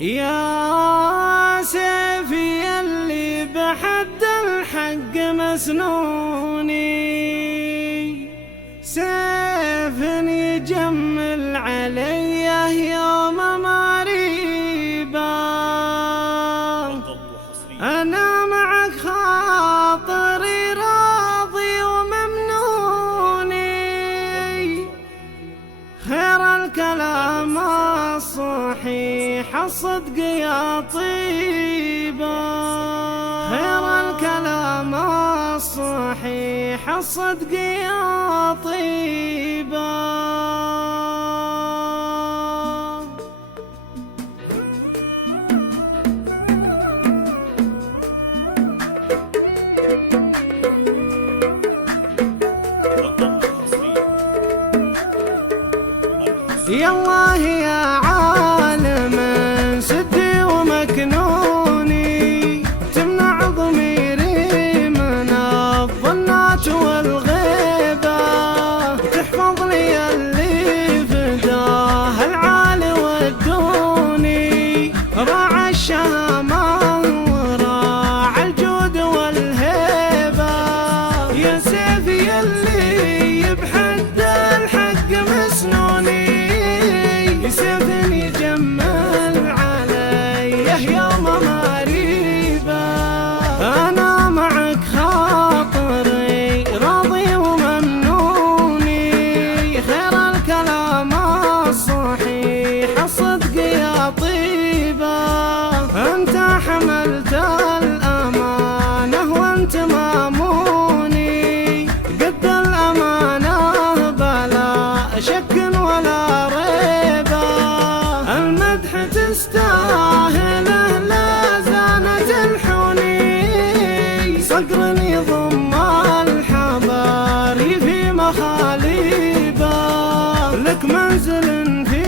يا سيفي اللي بحد الحق مسنوني، سيف يجمل علي يوم مريبا. أنا معك خاطري راضي وممنوني، خير الكلام الصحيح الصدق يا طيبة، خير الكلام الصحيح الصدق يا طيبة. يا الله يا عالم سدي ومكنوني، تمنع ضميري من الظنات والغيبة، تحفظ لي اللي فداه العالي والدوني، راعى الشهامة وراعى الجود والهيبة. يا سيفي اللي بحد الحق مسنوني، سيف يجمل علي يوم مريبا. أنا معك خاطري راضي وممنوني، خير الكلام الصحيح الصدق يا طيبة. أنت حملت الأمانة وأنت ماموني، قد الأمانة بلا شك ولا ريبة، المدح تستاهله لا زانت الحوني، صقر يضم الحباري في مخاليبه، لك منزل في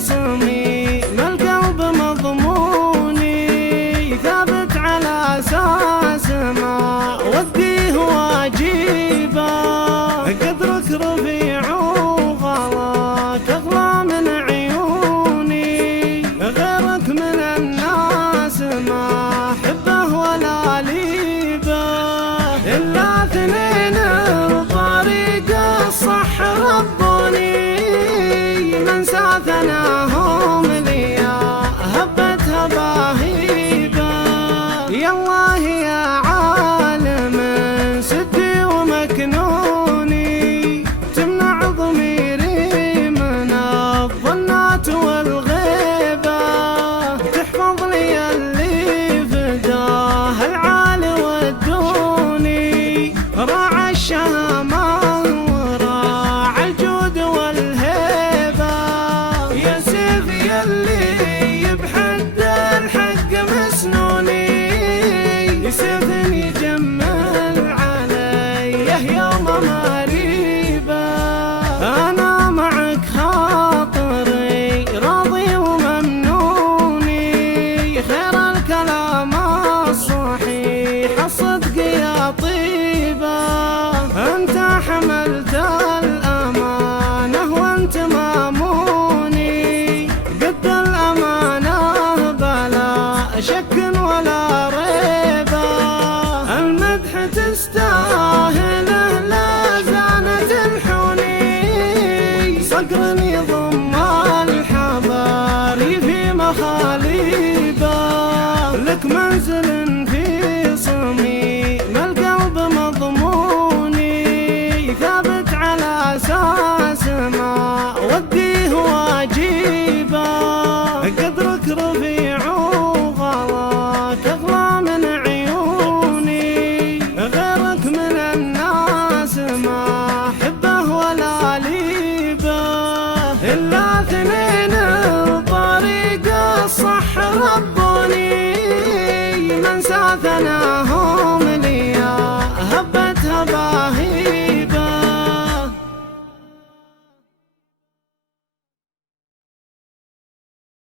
صميم القلب مضموني، ثابت على أساس ما وديه واجيبه، قدرك رفيع وغلاك أغلى من عيوني، غيرك من الناس ما أحبه ولا ليبه، إلا اثنين الطريق الصح ربوني، من ساثناه